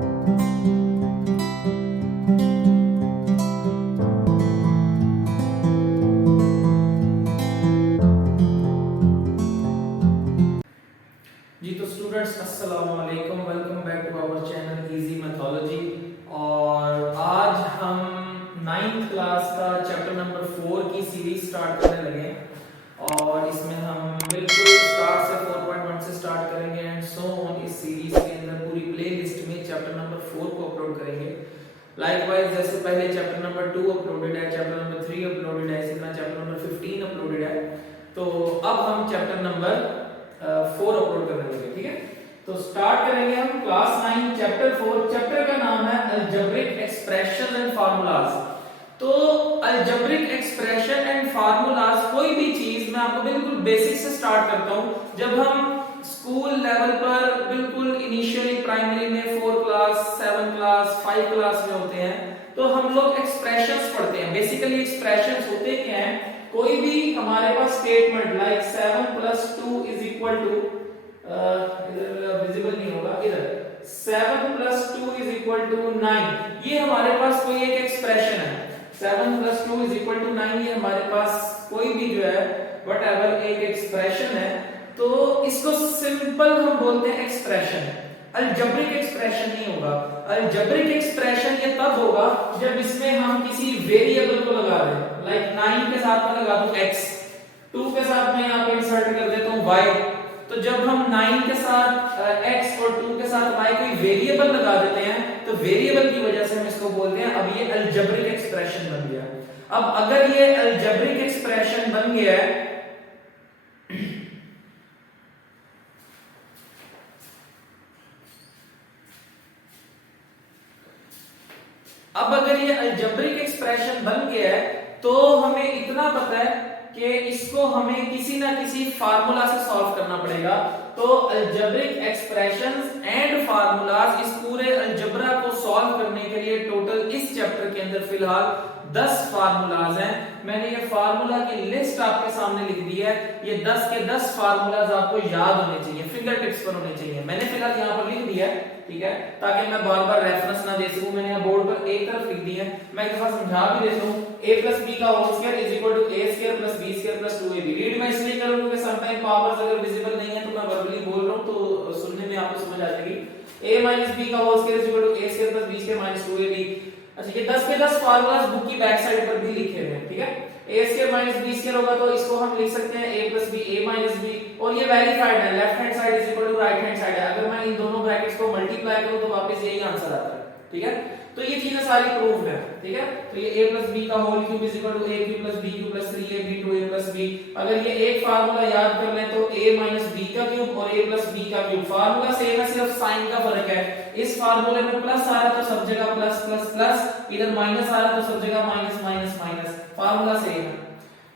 जी तो स्टूडेंट्स अस्सलाम वालेकुम, welcome back to our channel easy mathology. और आज हम 9th क्लास का चैप्टर नंबर 4 की सीरीज स्टार्ट करने लगे हैं और इसमें हम बिल्कुल स्टार्ट से 4.1 से स्टार्ट करेंगे एंड सो ऑन। इस सीरीज के अंदर पूरी प्लेलिस्ट में चैप्टर नंबर 4 को अपलोड करेंगे। लाइकवाइज जैसे पहले चैप्टर नंबर 2 अपलोडेड है, चैप्टर नंबर 3 अपलोडेड है, इसी तरह चैप्टर नंबर 15 अपलोडेड है। तो अब हम चैप्टर नंबर 4 अपलोड करने लगे, ठीक है। तो स्टार्ट करेंगे हम क्लास 9 चैप्टर 4। चैप्टर का नाम है अलजेब्रिक एक्सप्रेशन एंड फार्मूलाज। तो अलजेब्रिक एक्सप्रेशन एंड फार्मूलाज, कोई भी चीज मैं आपको बिल्कुल बेसिक से स्टार्ट करता हूं। जब हम स्कूल लेवल पर बिल्कुल इनिशियली प्राइमरी में 4 क्लास 7 क्लास 5 क्लास में होते हैं तो हम लोग एक्सप्रेशंस पढ़ते हैं। बेसिकली एक्सप्रेशंस होते क्या हैं, कोई भी हमारे पास स्टेटमेंट लाइक 7 + 2 = इधर विजिबल नहीं होगा, इधर 7 + 2 = 9। ये हमारे पास कोई एक एक्सप्रेशन है। 7 + 2 = 9 ये हमारे पास कोई भी जो है व्हाटएवर एक एक्सप्रेशन है। तो इसको सिंपल हम बोलते हैं एक्सप्रेशन। अलजेब्रिक एक्सप्रेशन नहीं होगा। अलजेब्रिक एक्सप्रेशन ये तब होगा जब इसमें हम किसी वेरिएबल को लगा दें। लाइक 9 के साथ में लगा दूं x, 2 के साथ में यहां पे इंसर्ट कर देता हूं y। तो जब हम 9 के साथ x और 2 के साथ y कोई वेरिएबल लगा देते हैं तो वेरिएबल की वजह से हम इसको बोलते हैं अब ये अलजेब्रिक एक्सप्रेशन बन गया। अब अगर ये अलजेब्रिक एक्सप्रेशन बन गया है अब अगर ये अलजेब्रिक एक्सप्रेशन बन गया है तो हमें इतना पता है कि इसको हमें किसी ना किसी फार्मूला से सॉल्व करना पड़ेगा। तो अलजेब्रिक एक्सप्रेशंस एंड फार्मूलाज, इस पूरे अलजेब्रा को सॉल्व करने के लिए टोटल इस चैप्टर के अंदर फिलहाल 10 फार्मूलाज हैं। मैंने ये फार्मूला की लिस्ट आपके सामने लिख दी है। ये 10 के 10 फार्मूलाज आपको याद होने चाहिए, फिंगर टिप्स पर होने चाहिए। मैंने फिलहाल यहाँ पर लिख दिया है, ठीक है, ताकि मैं बार बार रेफरेंस ना दे सकूं। मैंने यहाँ बोर्ड पर एक तरफ लिख दी है, मैं एक दफा समझा भी देता हूँ। a + b का whole square = a² + b² + 2ab। Read मैं इसलिए करूंगा कि समटाइम पावर्स अगर विजिबल नहीं है तो मैं वर्बली बोल रहा हूं तो सुनने में आपको समझ आ जाएगी। a - b का whole square = a² + b² - 2ab। अच्छा, ये 10 के 10 फार्मूलाज बुक की बैक साइड पर भी लिखे हुए हैं, ठीक है। a² - b² होगा तो इसको हम लिख सकते हैं a + b, a - b। और ये वेरीफाइड है, left hand side = right hand side है। अगर मैं इन दोनों ब्रैकेट्स को मल्टीप्लाई करूं तो वापस यही आंसर आता है, ठीक है। तो ये चीजें सारी प्रूव्ड है, ठीक है। तो ये a + b का whole cube = a³ + b³ + 3ab 2a + b। अगर ये एक फार्मूला याद कर लें तो a - b का क्यूब और a + b का क्यूब। फार्मूला सेम है, सिर्फ साइन का फर्क है। इस फार्मूले में प्लस आ रहा है तो सब जगह प्लस प्लस प्लस, इधर माइनस आ रहा है तो सब जगह minus minus minus. Formula same है।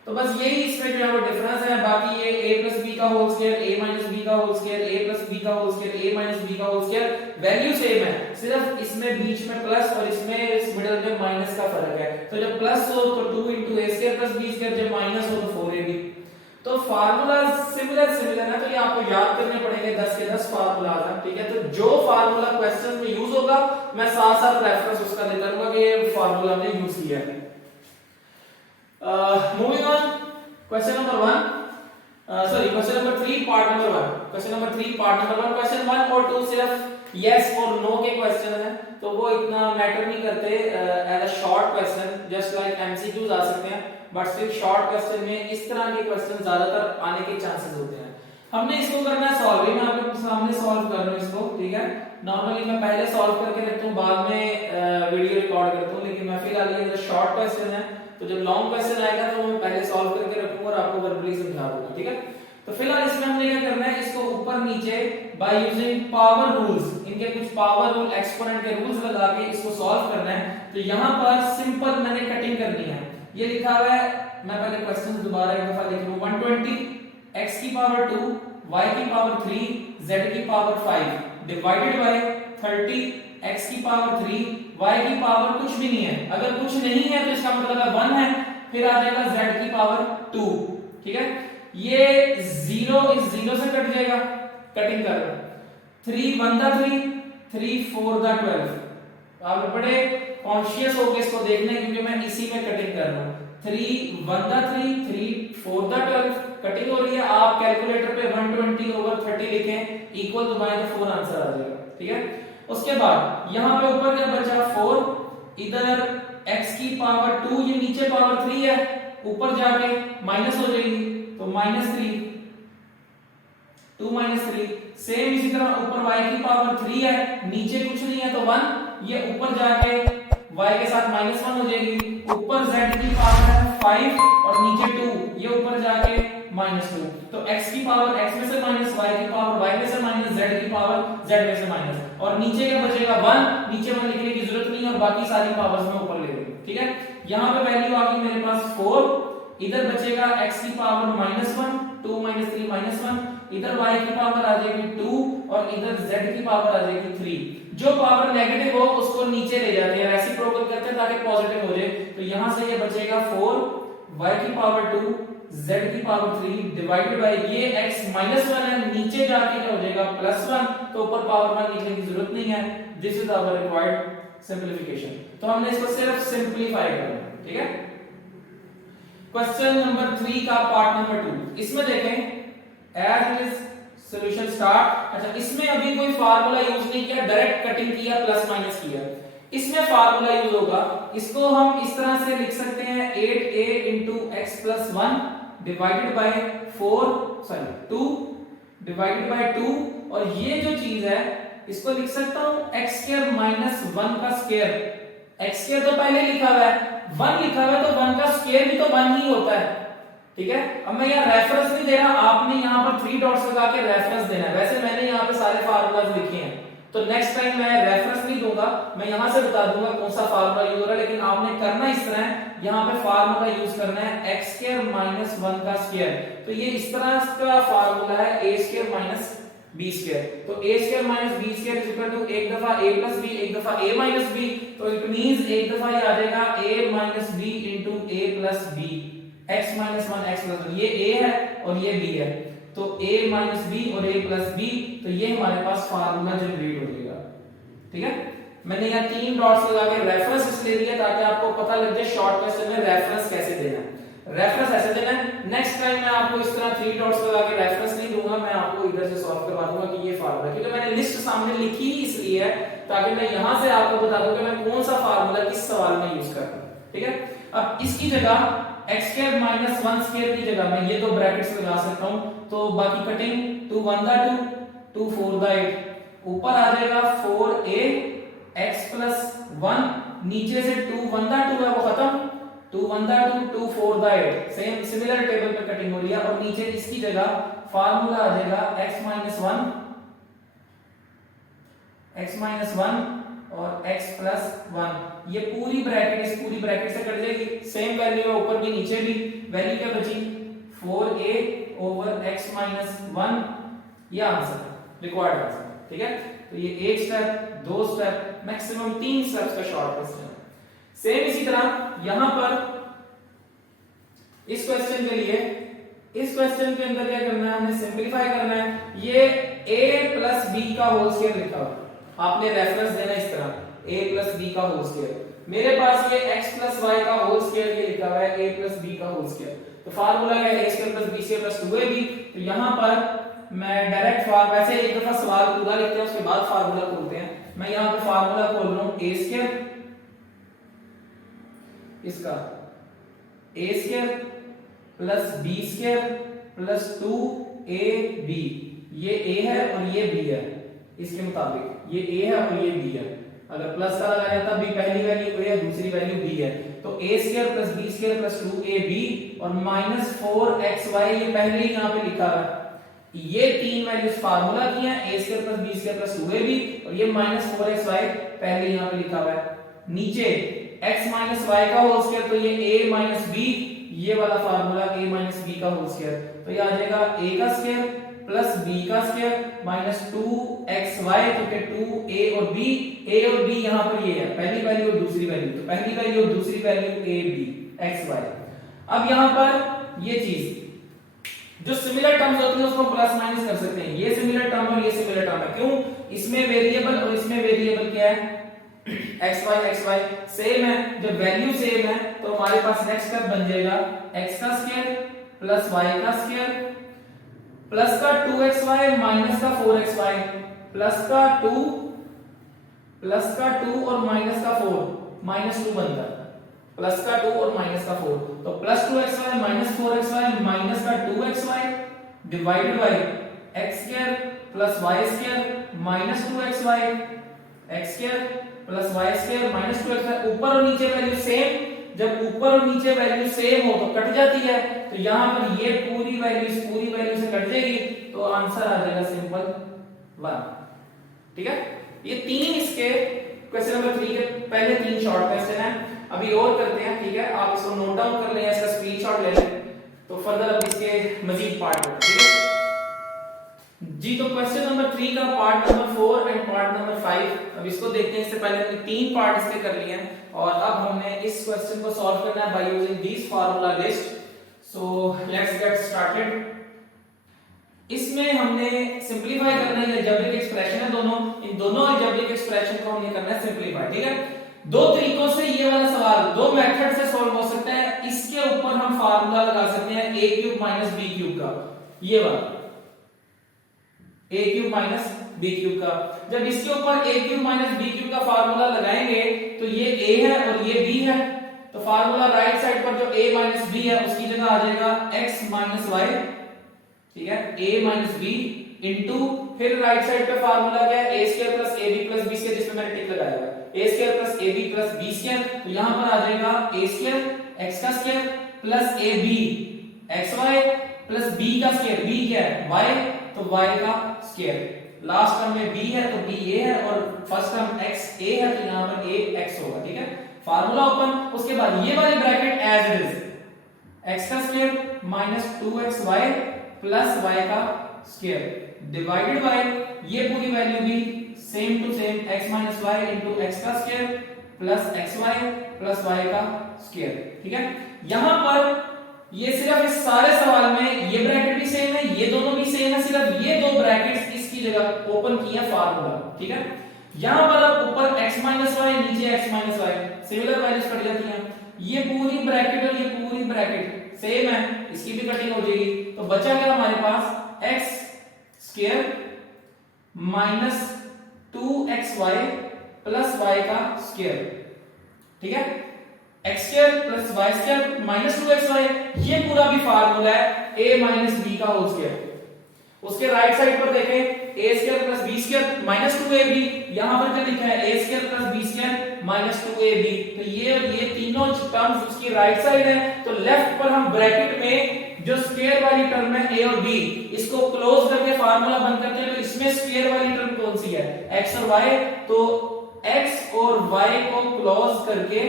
तो बस यही इसमें जो है वो डिफरेंस है। बाकी ये a + b का होल स्क्वायर, a - b का होल स्क्वायर, a + b का होल स्क्वायर, a - b का होल स्क्वायर, वैल्यू सेम है। सिर्फ इसमें बीच में प्लस और इसमें इस मिडिल में माइनस का फर्क है। तो जब प्लस हो तो 2 * a² + b², जब माइनस हो तो 4ab। तो फार्मूला सिमिलर है, तो ये आपको याद करने पड़ेंगे। 10 के 10 फार्मूला है, ठीक है। तो जो फार्मूला क्वेश्चन में यूज होगा मैं साथ साथ रेफरेंस उसका देता रहूंगा कि ये फार्मूला हमने यूज किया है। Moving on, question number 1, question number 3 part number 1। question number 3 part number 1, question 1 और 2 सिर्फ yes और no के क्वेश्चन हैं तो वो इतना मैटर नहीं करते। As a short question just like MCQs आ सकते हैं, बट सिर्फ शॉर्ट क्वेश्चन में इस तरह के क्वेश्चन ज्यादातर आने के चांसेस होते हैं। हमने इसको करना है सॉल्व, मैं आपके सामने सॉल्व कर रहा हूं इसको, ठीक है। नॉर्मली मैं पहले सॉल्व करके रखता हूं, बाद में वीडियो रिकॉर्ड करता हूं, लेकिन मैं फिलहाल ये शॉर्ट क्वेश्चन है तो जब लॉन्ग क्वेश्चन आएगा तो मैं पहले सॉल्व करके रखूंगा और आपको वर्बली समझा दूंगा, ठीक है। तो फिलहाल इसमें हमने क्या करना है, इसको ऊपर नीचे बाय यूजिंग पावर रूल्स, इनके कुछ पावर रूल एक्सपोनेंट के रूल्स लगा के इसको सॉल्व करना है। तो यहां पर सिंपल मैंने कटिंग करनी है। ये लिखा हुआ है, मैं पहले क्वेश्चन दोबारा एक दफा लिख लूं। 120 x⁻², y⁻3, z⁻5 divided by 30 x⁻3, y⁻, कुछ भी नहीं है। अगर कुछ नहीं है तो इसका मतलब है 1 है, फिर आ जाएगा z⁻2, ठीक है। ये 0 इस 0 से कट जाएगा, कटिंग कर 3 × 1 = 3, 3 4 द 12। आप बड़े कॉन्शियस हो गए इसको देखने, क्योंकि मैं इसी में कटिंग कर रहा हूं। 3 1 द 3 3 4 द 12 कटिंग हो रही है। आप कैलकुलेटर पे 120/30 लिखें, इक्वल दबाएं तो 4 आंसर आ जाएगा। ठीक है, उसके बाद यहां पे ऊपर क्या बचा 4, इधर x की पावर 2, ये नीचे पावर 3 है, ऊपर जाके माइनस हो जाएगी तो -3 2 -3। सेम इसी तरह ऊपर y की पावर 3 है, नीचे कुछ नहीं है तो 1, ये ऊपर जाके y के साथ -1 हो जाएगी। ऊपर z की पावर है 5 और नीचे 2, ये ऊपर जाके -2। तो x की पावर x में से माइनस, y की पावर y में से माइनस, z की पावर z में से माइनस, और नीचे क्या बचेगा 1, नीचे 1 लिखने की जरूरत नहीं है और बाकी सारी पावर्स में ऊपर ले लूंगा। ठीक है, यहां पे वैल्यू आ गई मेरे पास 4, इधर बचेगा x की पावर -1, 2 -3 -1, इधर y की पावर आ जाएगी 2 और इधर z की पावर आ जाएगी 3। जो पावर नेगेटिव हो उसको नीचे ले जाते हैं, रेसिप्रोकल करते हैं ताकि पॉजिटिव हो जाए। तो यहां से ये बचेगा 4 y की पावर 2 z की पावर 3 डिवाइडेड बाय ये x -1 है, नीचे जाके क्या हो जाएगा +1, तो ऊपर पावर 1 लिखने की जरूरत नहीं है। This is our required simplification. तो हमने इसको सिर्फ सिंपलीफाई करना है। ठीक है, क्वेश्चन नंबर 3 का पार्ट नंबर 2, इसमें देखें as it is solution start. अच्छा, इसमें अभी कोई फार्मूला यूज नहीं किया, डायरेक्ट कटिंग किया, प्लस माइनस किया। इसमें फार्मूला यूज होगा, इसको हम इस तरह से लिख सकते हैं 8a into x plus 1 divided by 2 divided by 2, और ये जो चीज है इसको लिख सकता हूं x स्क्वायर माइनस 1 का स्क्वायर। x स्क्वायर तो पहले लिखा हुआ है, 1 लिखा हुआ है तो 1 का स्क्वायर भी तो 1 ही होता है। ठीक है, अब मैं यहाँ रेफरेंस नहीं दे रहा, आपने यहाँ पर 3 डॉट्स लगा के रेफरेंस देना है। वैसे मैंने यहाँ पे सारे फार्मूलाज लिखे हैं, तो नेक्स्ट टाइम मैं रेफरेंस नहीं दूंगा, मैं यहाँ से बता दूंगा कौन सा फार्मूला यूज हो रहा है। लेकिन आपने करना इस तरह है, यहाँ पे फार्मूला यूज करना है x स्क्वायर माइनस 1 का स्क्वायर। तो ये इस तरह का फार्मूला है a square minus b square. तो a square minus b square is equal to एक दफा a प्लस b, एक दफा a माइनस b, तो इट मींस एक दफा ये आ जाएगा a minus b into a plus b, x minus 1 x plus 1, ये a है और ये b है, तो a माइनस b और a प्लस b, तो ये हमारे पास फार्मूला जनरेट हो जाएगा। ठीक है, मैंने यहाँ 3 डॉट्स लगा के रेफरेंस इसलिए दिया ताकि आपको पता लग जाए शॉर्ट क्वेश्चन में रेफरेंस कैसे देना है। रेफरेंस ऐसे देना है। नेक्स्ट टाइम मैं आपको इस तरह 3 डॉट्स लगा के रेफरेंस नहीं दूंगा, मैं आपको इधर से सॉल्व करवा दूंगा कि ये फार्मूला, क्योंकि मैंने लिस्ट सामने लिखी ही इसलिए है ताकि मैं यहां से आपको बता दूं कि मैं कौन सा फार्मूला किस सवाल में यूज कर रहा हूं। ठीक है, अब इसकी जगह x स्क्वायर माइनस 1 स्क्वायर की जगह मैं ये दो ब्रैकेट्स लगा सकता हूं, तो बाकी कटिंग 2 1 दा 2 2 4 दा 8, ऊपर आ जाएगा 4a x प्लस 1, नीचे से 2 1 दा 2 है वो खत्म, 2 1 दा 2 2 4 दा 8, सेम सिमिलर टेबल पे कटिंग हो रही है। और नीचे इसकी जगह फार्मूला आ जाएगा x माइनस 1 और x प्लस 1, ये पूरी ब्रैकेट इस पूरी ब्रैकेट से कट जाएगी, सेम वैल्यू है ऊपर भी नीचे भी। वैल्यू क्या बची 4a ओवर x माइनस 1, ये आंसर रिक्वायर्ड आंसर। ठीक है, तो ये एक स्टेप, 2 स्टेप, मैक्सिमम 3 स्टेप्स का शॉर्ट क्वेश्चन है। सेम इसी तरह यहां पर इस क्वेश्चन के लिए, इस क्वेश्चन के अंदर क्या करना है, हमने सिंपलीफाई करना है। ये a प्लस b का होल स्क्वायर लिखा हुआ, आपने रेफरेंस देना इस तरह a प्लस b का होल स्क्वायर। मेरे पास ये x प्लस y का होल स्क्वायर ये लिखा हुआ है a प्लस b का होल स्क्वायर, तो फार्मूला क्या है a square plus b square plus 2ab। तो यहां पर मैं डायरेक्ट वैसे एक दफा सवाल पूरा लिखते हैं उसके बाद फार्मूला खोलते हैं। मैं यहां पे फार्मूला खोल रहा हूं a स्क्वायर, इसका a square plus b square plus 2ab, ये a है और ये b है, इसके मुताबिक ये a है और ये b है। अगर प्लस का लगाया तब भी पहली वैल्यू a है, दूसरी वैल्यू b है, तो a square plus b square plus 2ab और माइनस 4xy ये पहले ही यहाँ पे लिखा है। ये 3 वैल्यूज फार्मूला की हैं, a square plus b square plus 2ab, और ये माइनस 4xy पहले यहाँ पे लिखा हुआ है। नीचे x माइनस y का होल स्क्वायर, तो ये a माइनस b, ये वाला फार्मूला a माइनस b का होल स्क्वायर, तो ये आ जाएगा a का स्क्वायर प्लस b का स्क्वायर माइनस 2xy, तो के 2a और b, a और b यहाँ पर ये है पहली वैल्यू और दूसरी वैल्यू, तो पहली वैल्यू और दूसरी वैल्यू a b xy। अब यहाँ पर ये चीज जो सिमिलर टर्म्स होती है उसको प्लस माइनस कर सकते हैं। ये सिमिलर टर्म और ये सिमिलर टर्म है, क्यों? इसमें वेरिएबल और इसमें वेरिएबल क्या है? x y सेम है। जब वैल्यू सेम है तो हमारे पास नेक्स्ट स्टेप बन जाएगा x का स्क्वायर प्लस y का स्क्वायर प्लस का 2xy माइनस का 4xy प्लस का 2 और माइनस का 4 -2 बनता है, प्लस का 2 और माइनस का 4, तो plus 2xy minus 4xy minus का 2xy divided by x square plus y square minus 2xy x square plus y square minus 2xy। ऊपर और नीचे वैल्यू सेम, जब ऊपर और नीचे वैल्यू सेम हो तो कट जाती है, तो यहां पर ये पूरी वैल्यू इस पूरी वैल्यू से कट जाएगी, तो आंसर आ जाएगा सिंपल 1। ठीक है, ये तीन इसके क्वेश्चन नंबर 3 के पहले 3 शॉर्ट क्वेश्चन है। अभी और करते हैं, ठीक है, आप इसको नोट डाउन कर लें, इसका स्क्रीनशॉट ले लें, तो फर्दर अब इसके मजीद पार्ट हो। ठीक है जी, तो क्वेश्चन नंबर 3 का part number 4 and part number 5 अब इसको देखते हैं। इससे पहले हमने 3 पार्ट इसके कर लिए हैं और अब हमने इस क्वेश्चन को सॉल्व करना है by using this formula list. So let's get started. इसमें हमने सिंपलीफाई करना है, अलजेब्रिक एक्सप्रेशन है दोनों, इन दोनों अलजेब्रिक एक्सप्रेशन को हमने करना है सिंपलीफाई। ठीक है, दो तरीकों से ये वाला सवाल, दो मेथड से सॉल्व हो सकता है। इसके ऊपर हम फार्मूला लगा सकते हैं a cube minus b cube का, ये वाला a cube minus b cube का। जब इसके ऊपर a cube minus b cube का फार्मूला लगाएंगे तो ये a है और ये b है, तो फार्मूला राइट साइड पर जो a माइनस b है उसकी जगह आ जाएगा x माइनस y। ठीक है, a माइनस b इनटू, फिर राइट साइड पे फार्मूला क्या है? a square plus ab plus b square, जिसमें मैंने टिक लगाया है, a square plus ab plus b square, तो यहां पर आ जाएगा a स्क्वायर x का square plus ab xy plus b का स्क्वायर, b क्या है? y, तो y का स्क्वायर। लास्ट टर्म में b है तो b a है और फर्स्ट टर्म x a है, तो यहां पर a x होगा। ठीक है, फार्मूला ओपन। उसके बाद ये वाली bracket as it is, x का square minus 2xy plus y का स्क्वायर डिवाइडेड बाय ये पूरी वैल्यू भी same to same x minus y into x का square plus xy plus y का स्क्वायर। ठीक है, यहां पर ये सिर्फ इस सारे सवाल में ये ब्रैकेट भी सेम है, ये दोनों भी सेम है, सिर्फ ये दो ब्रैकेट्स इसकी जगह ओपन किया फार्मूला। ठीक है, यहां पर अब ऊपर x माइनस y नीचे x minus y, similar values cut जाती हैं। ये पूरी ब्रैकेट और ये पूरी ब्रैकेट सेम है, इसकी भी कटिंग हो जाएगी, तो बचा क्या हमारे पास? x square minus 2xy plus y का स्क्वायर। ठीक है, x square plus y square minus 2xy, ये पूरा भी फार्मूला है a माइनस b का होल स्क्वायर। उसके राइट साइड पर देखें a square plus b square minus 2ab, यहां पर क्या लिखा है? a square plus b square minus 2ab, तो ये और ये तीनों टर्म्स उसकी राइट साइड है, तो लेफ्ट पर हम ब्रैकेट में जो स्क्वायर वाली टर्म है a और b, इसको क्लोज करके फार्मूला बंद करते हैं, तो इसमें स्क्वायर वाली टर्म कौन सी है? x और y, तो x और y को क्लोज करके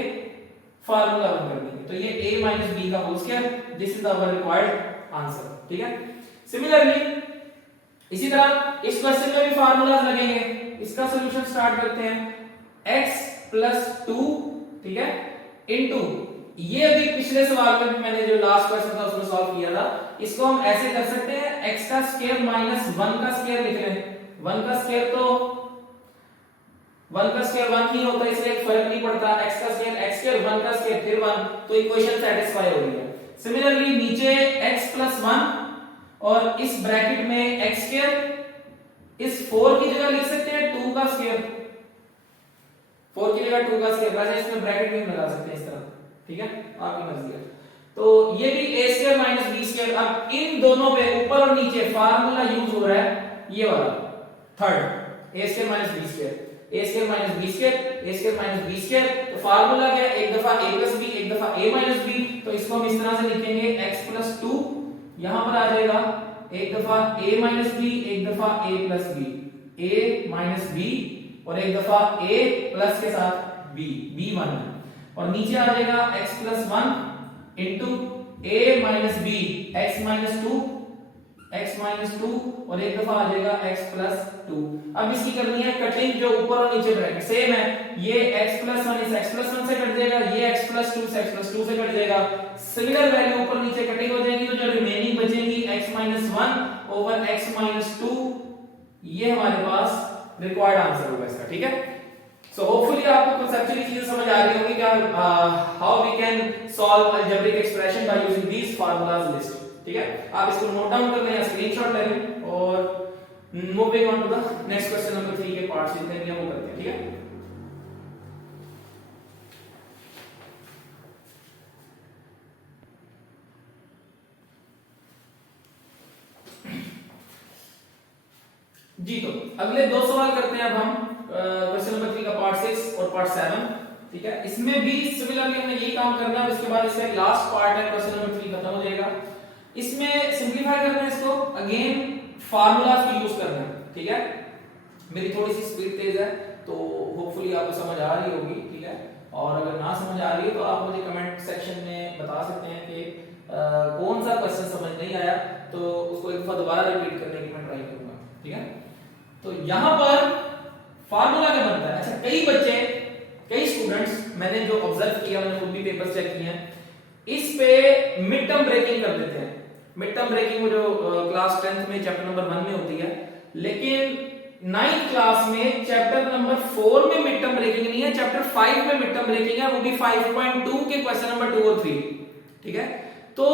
फार्मूला बन कर देंगे, तो ये a माइनस b का whole square, this is our required answer. ठीक है, सिमिलरली इसी तरह इस क्वेश्चन में भी फार्मूलाज लगेंगे। इसका सॉल्यूशन स्टार्ट करते हैं x प्लस 2, ठीक है, इनटू ये अभी पिछले सवाल में मैंने जो लास्ट क्वेश्चन था उसमें सॉल्व किया था, इसको हम ऐसे कर सकते हैं x का स्क्वायर माइनस 1 का स्क्वायर लिख रहे हैं। 1 का स्क्वायर तो 1 का स्क्वायर 1 ही होता है, इसलिए फर्क नहीं पड़ता। x का स्क्वायर 1 का स्क्वायर फिर 1, तो इक्वेशन सेटिस्फाई हो गई है। सिमिलरली नीचे x प्लस 1 और इस ब्रैकेट में x स्क्वायर, इस 4 की जगह लिख सकते हैं 2 का स्क्वायर, 4 की जगह 2 का स्क्वायर, वैसे इसमें ब्रैकेट भी लगा सकते हैं इस तरह। ठीक है, आपकी मर्जी है। तो ये भी a square minus b square, अब इन दोनों पे ऊपर और नीचे फार्मूला यूज हो रहा है ये वाला third, a square minus b square, a square minus b square, a square minus b square, तो फार्मूला क्या है? एक दफा a प्लस b, एक दफा a माइनस b, तो इसको हम इस तरह से लिखेंगे x प्लस 2, यहां पर आ जाएगा एक दफा a माइनस b, एक दफा a plus b, a minus b, और एक दफा a प्लस के साथ b, b1, और नीचे आ जाएगा x plus 1 into a minus b, x minus 2, x minus 2 और एक दफा आ जाएगा x प्लस 2। अब इसकी करनी है कटिंग, जो ऊपर और नीचे ब्रैकेट सेम है, ये x प्लस 1 इस x प्लस 1 से कट जाएगा, ये x प्लस 2 से x प्लस 2 से कट जाएगा। सिमिलर वैल्यू ऊपर नीचे कटिंग हो जाएगी, तो जो रिमेनिंग बचेंगी x minus 1 over x minus 2, ये हमारे पास रिक्वायर्ड आंसर होगा इसका। ठीक है, सो होपफुली आपको कंसेप्चुअली चीजें समझ आ रही होंगी कि how we can solve algebraic expression by using these formulas list. ठीक है, आप इसको नोट डाउन कर लें या स्क्रीनशॉट ले लें और moving on to the next question number 3 के पार्ट्स जितने भी हैं वो करते हैं। ठीक है, जी तो अगले दो सवाल करते हैं अब हम क्वेश्चन नंबर 3 का पार्ट 6 और पार्ट 7। ठीक है, इसमें भी सिमिलरली हमें यही काम करना है, उसके बाद इसका एक लास्ट पार्ट है, क्वेश्चन नंबर 3 खत्म हो जाएगा। इसमें सिंपलीफाई करना है इसको, अगेन फार्मूलाज को यूज करना है। ठीक है, मेरी थोड़ी सी स्पीड तेज है तो होपफुली आपको समझ आ रही होगी। ठीक है, और अगर ना समझ आ रही है तो आप मुझे कमेंट सेक्शन में बता सकते हैं कि कौन सा क्वेश्चन समझ नहीं आया, तो उसको एक बार दोबारा रिपीट करने की मैं ट्राई करूंगा। ठीक है, तो यहां पर फार्मूला क्या बनता है। अच्छा, कई बच्चे, कई स्टूडेंट्स, मैंने जो ऑब्जर्व किया, मैंने खुद भी पेपर चेक किए हैं, इस पे मिड टर्म ब्रेकिंग कर देते हैं। मिड टर्म ब्रेकिंग वो जो क्लास 10th में चैप्टर नंबर 1 में होती है, लेकिन 9th क्लास में चैप्टर नंबर 4 में मिड टर्म ब्रेकिंग नहीं है, चैप्टर 5 में मिड टर्म ब्रेकिंग है, वो भी 5.2 के क्वेश्चन नंबर 2 और 3। ठीक है, तो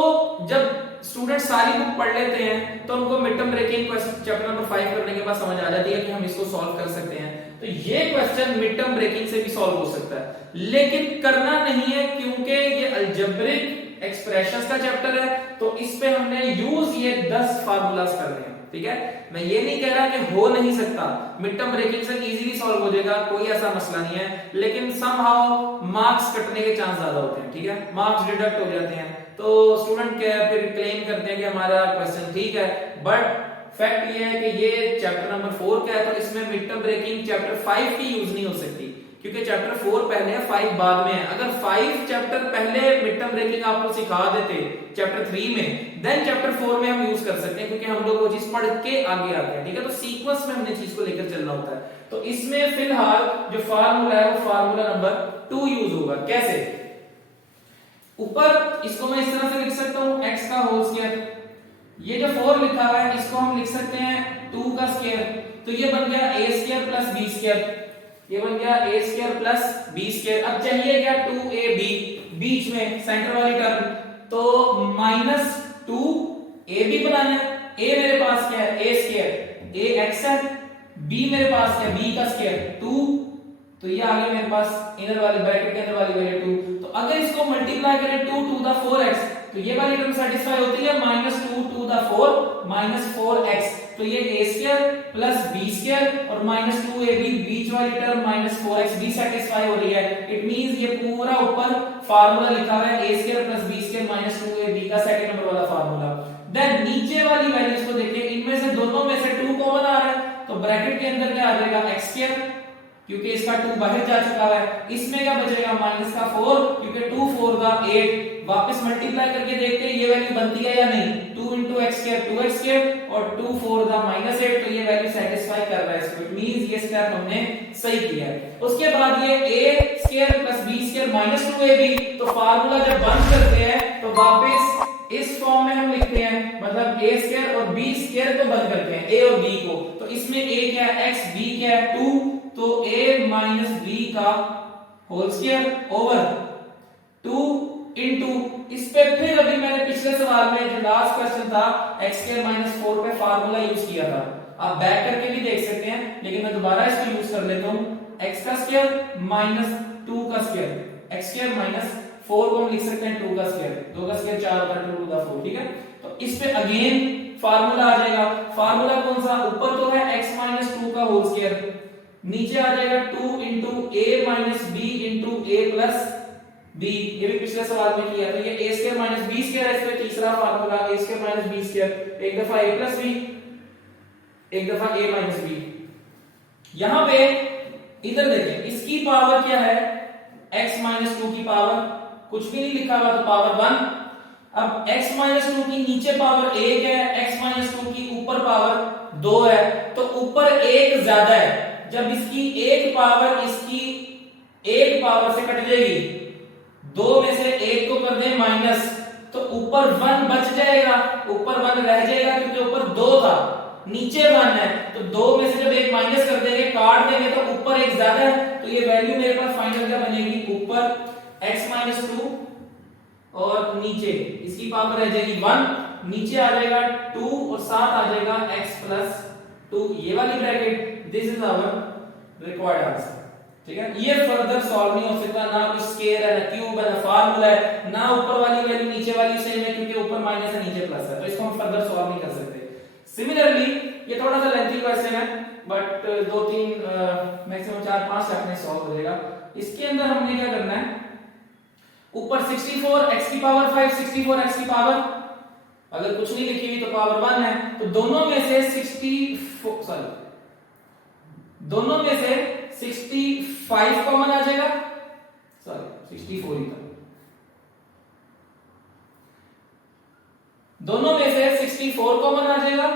जब स्टूडेंट सारी बुक पढ़ लेते हैं तो उनको mid term breaking question chapter number 5 करने के बाद समझ आ जाती है कि हम इसको सॉल्व कर सकते हैं। तो ये क्वेश्चन मिड टर्म ब्रेकिंग से भी सॉल्व हो सकता है, लेकिन करना नहीं है क्योंकि ये अलजेब्रिक एक्सप्रेशंस का चैप्टर है, तो इस पे हमने यूज ये 10 फार्मूलाज कर रहे हैं। ठीक है, मैं ये नहीं कह रहा कि हो नहीं सकता, मिड टर्म ब्रेकिंग से इजीली सॉल्व हो जाएगा, कोई ऐसा मसला नहीं है, लेकिन समहाउ मार्क्स कटने के चांस ज्यादा होते हैं। ठीक है, मार्क्स डिडक्ट हो जाते हैं, तो स्टूडेंट क्या फिर क्लेम करते हैं कि हमारा क्वेश्चन ठीक है, बट फैक्ट ये है कि ये चैप्टर नंबर 4 का है, तो इसमें मिड टर्म ब्रेकिंग चैप्टर 5 की यूज नहीं हो सकती, क्योंकि चैप्टर 4 पहले है, 5 बाद में है। अगर 5 चैप्टर पहले मिड टर्म ब्रेकिंग आपको सिखा देते चैप्टर 3 में, देन चैप्टर 4 में हम यूज कर सकते हैं, क्योंकि हम लोग वो चीज पढ़ के आगे आते हैं। ठीक है, तो सीक्वेंस में हमने चीज को लेकर चलना होता है। तो इसमें फिलहाल जो फार्मूला है वो फार्मूला नंबर 2 यूज होगा। कैसे? ऊपर इसको मैं इस तरह से लिख सकता हूं, x का होल स्क्वायर, ये जो 4 लिखा हुआ है इसको हम लिख सकते हैं 2 का स्क्वायर, तो ये बन गया a square plus b square, ये बन गया a square plus b square. अब चाहिए क्या? 2ab, बीच में सेंटर वाली टर्म, तो माइनस 2ab बनाना है। a मेरे पास क्या है? a स्क्वायर, a x है, b मेरे पास क्या है? b का स्क्वायर 2, तो ये आ गया मेरे पास इनर वाली ब्रैकेट के अंदर वाली वैल्यू 2। तो अगर इसको मल्टीप्लाई करें 2 टू द 4x, तो ये वाली टर्म सेटिस्फाई होती है, -2 टू द 4 -4x, तो ये a square plus b square और -2ab बीच वाली टर्म -4x भी सेटिस्फाई हो रही है। इट मींस ये पूरा ऊपर फार्मूला लिखा हुआ है a square plus b square -2ab का सेकंड नंबर वाला फार्मूला। देन नीचे वाली वैल्यूज को देखिए, इनमें से दोनों में से 2 कॉमन आ रहा है, तो ब्रैकेट के अंदर क्या आ जाएगा? x स्क्वायर, क्योंकि इसका 2 बाहर जा चुका है, इसमें क्या बचेगा? माइनस का 4, क्योंकि 2 4 का 8, वापस मल्टीप्लाई करके देखते हैं ये वैल्यू बनती है या नहीं। 2 into x square 2x square और 2 4 का -8, तो ये वैल्यू सेटिस्फाई कर रहा है इसको। इट मींस ये स्टेप हमने सही किया है। उसके बाद ये a square plus b square -2ab, तो फार्मूला जब बंद करते हैं तो वापस इस फॉर्म में हम लिखते हैं, मतलब a स्क्वायर और b स्क्वायर को बंद करते हैं, a और b को, तो इसमें a क्या है? x, b क्या है? 2, तो a माइनस b का होल स्क्वायर ओवर 2 इनटू, इस पे फिर अभी मैंने पिछले सवाल में जो लास्ट क्वेश्चन था x स्क्वायर माइनस 4 पे फार्मूला यूज किया था, आप बैक करके भी देख सकते हैं, लेकिन मैं दोबारा इसको यूज कर लेता हूं। x का स्क्वायर माइनस 2 का स्क्वायर, x स्क्वायर माइनस 4 को हम लिख सकते हैं 2 का स्क्वायर, 2 का स्क्वायर 4 होता है, 2 टू द 4। ठीक है, तो इस पे अगेन फार्मूला आ जाएगा। फार्मूला कौन सा? ऊपर तो है x माइनस 2 का होल स्क्वायर, नीचे आ जाएगा 2 into a minus b into a plus b, ये भी पिछले सवाल में किया, तो ये a square minus b square है, इसमें तीसरा formula a square minus b square, एक दफा a प्लस b, एक दफा a माइनस b। यहां पे इधर देखें, इसकी पावर क्या है? x माइनस 2 की पावर, कुछ भी नहीं लिखा हुआ तो पावर 1, अब x माइनस टू की नीचे पावर 1 है, x माइनस टू की ऊपर पावर 2 है, तो ऊपर 1 ज्यादा है। जब इसकी एक पावर इसकी एक पावर से कट जाएगी, 2 में से 1 को कर दे माइनस, तो ऊपर 1 बच जाएगा, ऊपर 1 रह जाएगा क्योंकि ऊपर 2 था, नीचे 1 है, तो 2 में से जब 1 माइनस कर देंगे, काट देंगे, तो ऊपर 1 ज्यादा है, तो ये वैल्यू मेरे पास फाइनल क्या बनेगी, ऊपर x माइनस टू और नीचे इसकी पावर रह जाएगी 1, नीचे आ जाएगा 2 और साथ आ जाएगा x प्लस 2, ये वाली bracket. This is our required answer. ठीक है, ये फर्दर सॉल्व नहीं हो सकता, ना कोई स्केयर है, ना क्यूब है, ना फार्मूला है, ना ऊपर वाली वैल्यू नीचे वाली सेम है क्योंकि ऊपर माइनस है नीचे प्लस है, तो इसको हम फर्दर सॉल्व नहीं कर सकते। सिमिलरली ये थोड़ा सा लेंथी क्वेश्चन है, बट 2-3 मैक्सिमम 4-5 चैप्टर में सॉल्व हो जाएगा। इसके अंदर हमने क्या करना है, ऊपर 64 x की पावर 5, 64 x की पावर, अगर कुछ नहीं लिखी हुई तो पावर 1 है, तो दोनों में से 65 कॉमन आ जाएगा, सॉरी 64 ही था, दोनों में से 64 कॉमन आ जाएगा,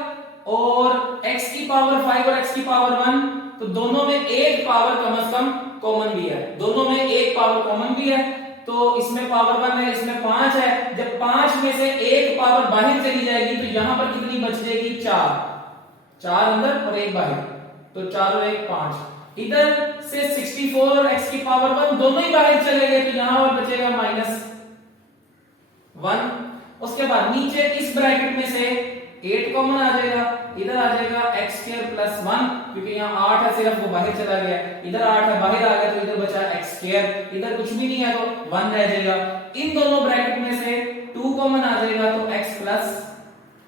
और x की पावर 5 और x की पावर 1, तो दोनों में एक पावर कम से कम कॉमन भी है, दोनों में एक पावर कॉमन भी है, तो इसमें पावर 1 है, इसमें 5 है, जब 5 में से एक पावर बाहर चली जाएगी तो यहां पर कितनी बच जाएगी, 4 अंदर और 1 बाहर, तो 4 और 1 5, इधर से 64 और x की पावर 1 दोनों ही बाहर चले गए, तो यहां पर बचेगा -1। उसके बाद नीचे इस ब्रैकेट में से 8 कॉमन आ जाएगा, इधर आ जाएगा x स्क्वायर प्लस 1, क्योंकि यहाँ 8 है सिर्फ वो बाहर चला गया, इधर 8 है बाहर आ गया, तो इधर बचा x स्क्वायर, इधर कुछ भी नहीं है तो 1 रह जाएगा। इन दोनों ब्रैकेट में से 2 कॉमन आ जाएगा तो x प्लस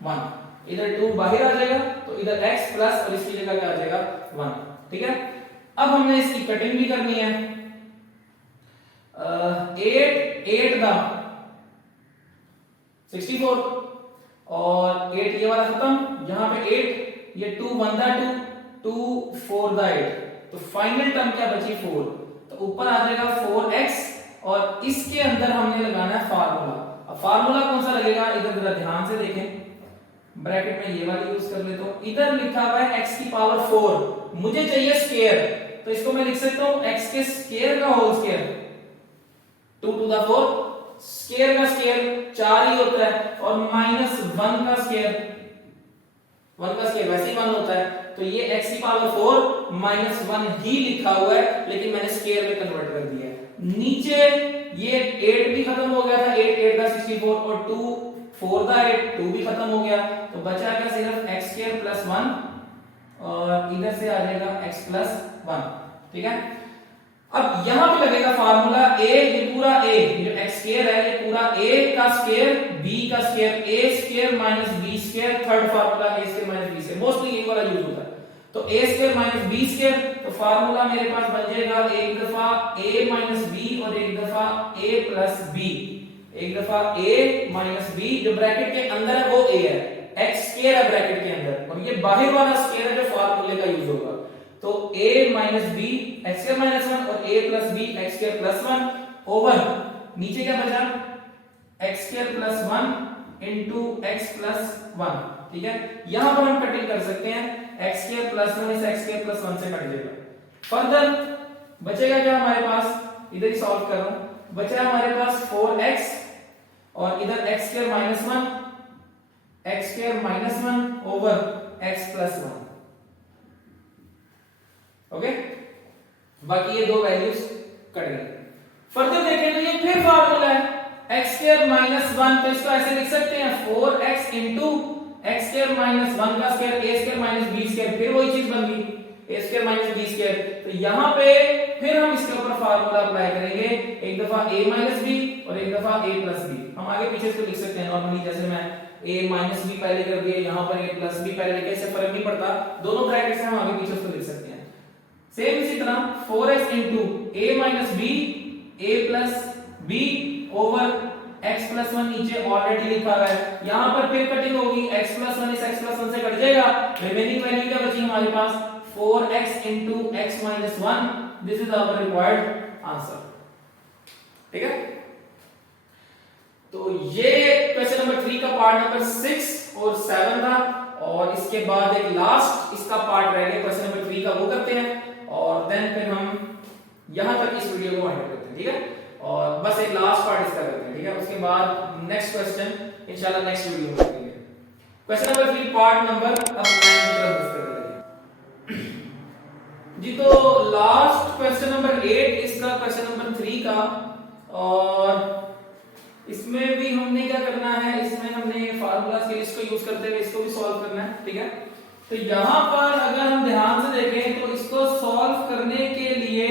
1, इधर 2 बाहर आ जाएगा तो इधर x प्लस और इसकी जगह क्या आ जाएगा 1। ठीक है, अब हमने इसकी कटिंग भी करनी है। 8 दा 64 और 8 ये वाला खत्म, यहां पे 8, ये 2 1 दा 2, 2 4 दा 8, तो फाइनल टर्म क्या बची 4, तो ऊपर आ जाएगा 4x और इसके अंदर हमने लगाना है फार्मूला। अब फार्मूला कौन सा लगेगा, इधर जरा ध्यान से देखें, ब्रैकेट में ये वाली यूज कर लेता हूं, इधर लिखा हुआ है x की पावर 4, मुझे चाहिए स्क्वायर, तो इसको मैं लिख सकता हूं x के स्क्वायर का whole square, 2 to the 4, square का स्क्वायर 4 ही होता है, और -1 का स्क्वायर, 1 का स्क्वायर वैसे ही 1 होता है, तो ये x की पावर 4 -1 ही लिखा हुआ है, लेकिन मैंने स्क्वायर में कन्वर्ट कर दिया है। नीचे ये 8 भी खत्म हो गया था, 8 का 64 और 2 4 दा 8, 2 भी खत्म हो गया, तो बचा क्या सिर्फ x स्क्वायर प्लस 1 और इधर से आ जाएगा x प्लस 1। ठीक है, अब यहां पे लगेगा फार्मूला a, ये पूरा a जो x स्क्वायर है, ये पूरा a का स्क्वायर b का square, a square minus b square, third formula a square minus b square, mostly ये वाला यूज होता है। तो a square minus b square, तो फार्मूला मेरे पास बन जाएगा एक दफा a माइनस b और एक दफा a प्लस b, एक दफा a माइनस b, जो ब्रैकेट के अंदर है वो a है, x स्क्वायर है ब्रैकेट के अंदर, और ये बाहर वाला स्क्वायर है जो फार्मूले का यूज होगा, तो a minus b x square minus 1 और a plus b x square plus 1 over नीचे क्या बचा x square plus 1 into x plus 1। ठीक है, यहां पर हम कटिंग कर सकते हैं, x स्क्वायर प्लस 1 इस x स्क्वायर प्लस 1 से कट जाएगा। फर्दर बचेगा क्या हमारे पास, इधर ही सॉल्व कर रहा हूं, बचा हमारे पास 4x और इधर x square minus 1, x square minus 1 over x plus 1। Okay, बाकी ये दो वैल्यूज कट गई। फर्दर देखें तो ये फिर फार्मूला है x स्क्वायर माइनस 1, तो इसको ऐसे लिख सकते हैं 4x into x square minus 1 का square a square minus b square, फिर वही चीज बन गई a square minus b square. तो यहां पे फिर हम इसके ऊपर फार्मूला अप्लाई करेंगे, एक दफा a माइनस b और एक दफा a प्लस b। हम आगे पीछे इसको लिख सकते हैं नॉर्मली, जैसे मैं a माइनस b पहले कर दिया, यहां पर a प्लस b पहले लिखे, इससे फर्क नहीं पड़ता, दोनों ब्रैकेट से हम आगे पीछे उसको लिख सकते हैं। सेम इसी तरह 4x into a minus b a plus b over x plus 1 नीचे ऑलरेडी लिखा हुआ है, यहां पर फिर कटिंग होगी, x प्लस 1 इस x प्लस 1 से कट जाएगा, रिमेनिंग वैल्यू क्या बची हमारे पास 4x into x minus 1, this is our required answer. ठीक है, तो ये क्वेश्चन नंबर 3 का पार्ट नंबर 6 और 7 था, और इसके बाद एक लास्ट इसका पार्ट रह गया क्वेश्चन नंबर 3 का, वो करते हैं और देन फिर हम यहां तक इस वीडियो को वाइंड अप करते हैं, ठीक है। और बस एक लास्ट पार्ट इसका करते हैं, ठीक है। उसके बाद नेक्स्ट क्वेश्चन इंशाल्लाह नेक्स्ट वीडियो में करेंगे। क्वेश्चन नंबर 3 पार्ट नंबर अब 9 की तरफ मूव करते हैं जी। तो लास्ट क्वेश्चन नंबर 8 इसका क्वेश्चन नंबर 3 का, और इसमें भी हमने क्या करना है, इसमें हमने फार्मूलाज के लिस्ट को यूज करते हुए इसको भी सॉल्व करना है, ठीक है। तो यहां पर अगर हम ध्यान से देखें तो इसको सॉल्व करने के लिए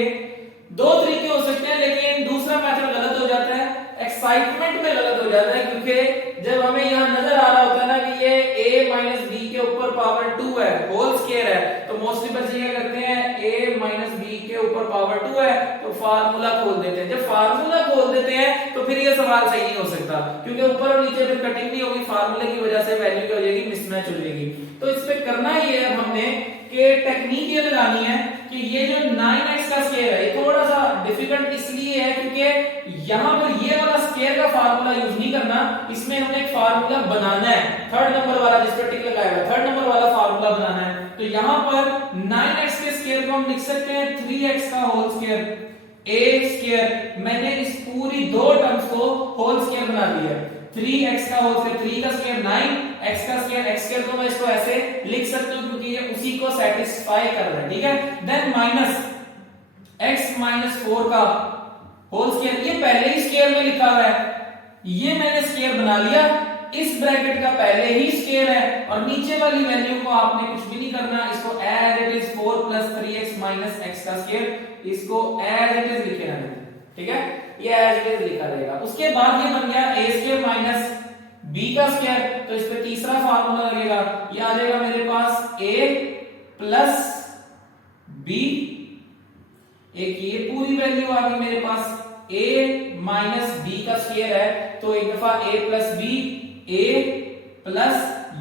दो तरीके हो सकते हैं, लेकिन दूसरा मेथड गलत हो जाता है, एक्साइटमेंट में गलत हो जाता है, क्योंकि जब हमें यहां नजर आ रहा होता है ना कि ये a माइनस बी के ऊपर पावर 2 है, होल स्क्वायर है, तो मोस्टली बच्चे क्या करते हैं, a माइनस बी के ऊपर पावर 2 है तो फार्मूला खोल देते हैं। जब फार्मूला खोल देते हैं तो फिर ये सवाल सही नहीं हो सकता, क्योंकि ऊपर और नीचे फिर कटिंग नहीं होगी, फार्मूले की वजह से वैल्यू क्या हो जाएगी, मिसमैच हो जाएगी। तो इस पे करना ही है हमने कि टेक्निक ये लगानी है कि ये जो 9x का स्क्वायर है, ये थोड़ा सा डिफिकल्ट इसलिए है क्योंकि यहां पर ये वाला स्क्वायर का फार्मूला यूज नहीं करना, इसमें हमें एक फार्मूला बनाना है, थर्ड नंबर वाला जिस पर टिक लगाया हुआ है, थर्ड नंबर वाला फार्मूला बनाना है। तो यहां पर 9x के स्क्वायर को हम लिख सकते हैं 3x का होल स्क्वायर, a स्क्वायर, मैंने इस पूरी दो टर्म्स को होल स्क्वायर बना दिया है, 3x का होल स्क्वायर, 3 का स्क्वायर 9, x का स्क्वायर, x स्क्वायर को मैं इसको ऐसे लिख सकता हूं क्योंकि ये उसी को सेटिस्फाई कर रहा है, ठीक है। देन माइनस x माइनस 4 का होल स्क्वायर, ये पहले ही स्क्वायर में लिखा हुआ है, ये मैंने स्क्वायर बना लिया, इस ब्रैकेट का पहले ही स्क्वायर है, और नीचे वाली वैल्यू को आपने कुछ भी नहीं करना, इसको as it is 4 plus 3x minus x का स्क्वायर, इसको एज इट इज लिखे रहने, ठीक है, ये एज इट इज लिखा रहेगा। उसके बाद ये बन गया a स्क्वायर माइनस b का स्क्वायर, तो इस पे तीसरा फार्मूला लगेगा, ये आ जाएगा मेरे पास a प्लस b, एक ये पूरी वैल्यू आ गई मेरे पास, a माइनस b का स्क्वायर है, तो एक दफा a plus b, a plus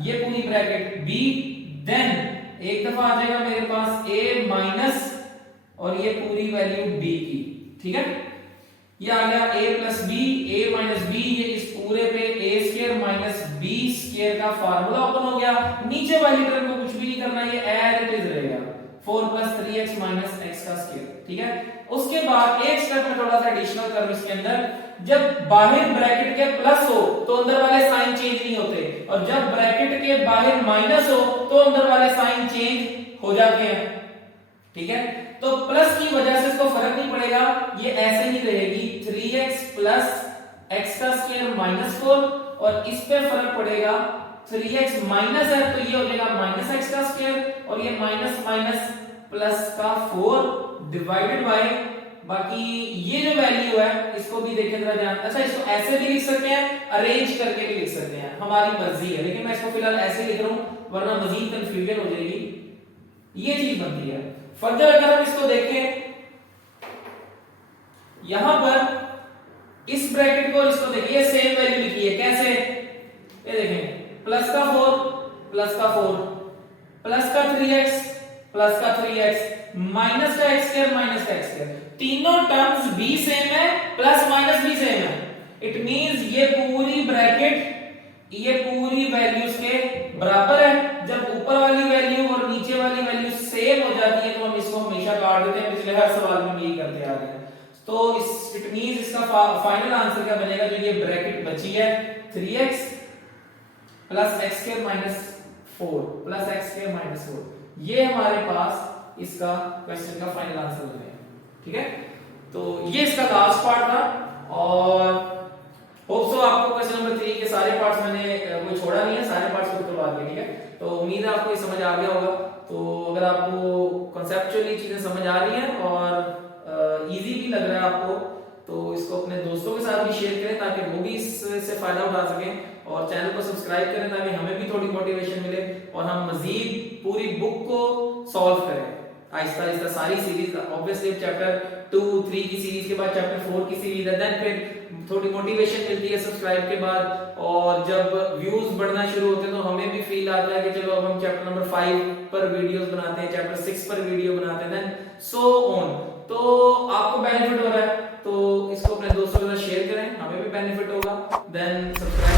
ये पूरी ब्रैकेट b, देन एक दफा आ जाएगा मेरे पास a माइनस और ये पूरी वैल्यू b की, ठीक है। ये आ गया a plus b, a minus b, ये इस पूरे पे a square minus b square का फार्मूला ओपन हो गया, नीचे वाली टर्म को कुछ भी नहीं करना, ये एज इट इज रहेगा 4 प्लस 3x माइनस x का स्क्वायर, ठीक है। उसके बाद एक स्टेप में थोड़ा सा एडिशनल कर इसके अंदर, जब बाहर ब्रैकेट के प्लस हो तो अंदर वाले साइन चेंज नहीं होते, और जब ब्रैकेट के बाहर माइनस हो तो अंदर वाले साइन चेंज हो जाते हैं, ठीक है। तो प्लस की वजह से इसको फर्क नहीं पड़ेगा, ये ऐसे ही रहेगी 3x प्लस x का स्क्वायर माइनस 4, और इस पे फर्क पड़ेगा 3x माइनस है तो ये हो जाएगा माइनस x का स्क्वायर, और ये माइनस माइनस प्लस का 4 डिवाइडेड बाय, बाकी ये जो वैल्यू है इसको भी देखें जरा ध्यान, अच्छा इसको ऐसे भी लिख सकते हैं, अरेंज करके भी लिख सकते हैं, हमारी मर्जी है, लेकिन मैं इसको फिलहाल ऐसे लिख रहा हूं वरना मजीद कंफ्यूजन हो जाएगी, ये चीज बनती है। फर्दर अगर हम इसको देखें, यहां पर इस ब्रैकेट को इसको देखिए सेम वैल्यू लिखी है, कैसे, ये देखें प्लस का 4 प्लस का 4 प्लस का 3x प्लस का 3x माइनस का x स्क्वायर माइनस का x स्क्वायर, तीनों टर्म्स b सेम है, प्लस माइनस भी सेम है, इट मींस ये पूरी ब्रैकेट ये पूरी वैल्यूज के बराबर है। जब ऊपर वाली वैल्यू और नीचे वाली वैल्यू सेम हो जाती है तो हम इसको हमेशा काट देते हैं, पिछले हर सवाल में यही करते आ रहे हैं। तो इस इट मींस इसका फाइनल आंसर क्या बनेगा, जो ये ब्रैकेट बची है 3x plus x square minus 4 plus x square minus 4, ये हमारे पास इसका क्वेश्चन का फाइनल आंसर बनेगा, ठीक है। तो ये इसका लास्ट पार्ट था, और होप सो आपको क्वेश्चन नंबर 3 के सारे पार्ट्स मैंने कोई छोड़ा नहीं है, सारे पार्ट्स को करवा दिए, ठीक है। तो उम्मीद है आपको ये समझ आ गया होगा। तो अगर आपको कॉन्सेप्चुअली चीजें समझ आ रही हैं और इजी भी लग रहा है आपको, तो इसको अपने दोस्तों के साथ भी शेयर करें ताकि वो भी इससे फायदा उठा सकें, और चैनल को सब्सक्राइब करें ताकि हमें भी थोड़ी मोटिवेशन मिले और हम मजीद पूरी बुक को सॉल्व करें आहिस्ता आहिस्ता सारी सीरीज। ऑब्वियसली चैप्टर 2, 3 की सीरीज के बाद चैप्टर 4 की सीरीज है, देन फिर थोड़ी मोटिवेशन मिलती है सब्सक्राइब के बाद, और जब व्यूज बढ़ना शुरू होते हैं तो हमें भी फील आता है कि चलो अब हम चैप्टर नंबर 5 पर वीडियोस बनाते हैं, चैप्टर 6 पर वीडियो बनाते हैं, देन सो ऑन। तो आपको बेनिफिट हो रहा है तो इसको अपने दोस्तों के साथ शेयर करें, हमें भी बेनिफिट होगा। Then subscribe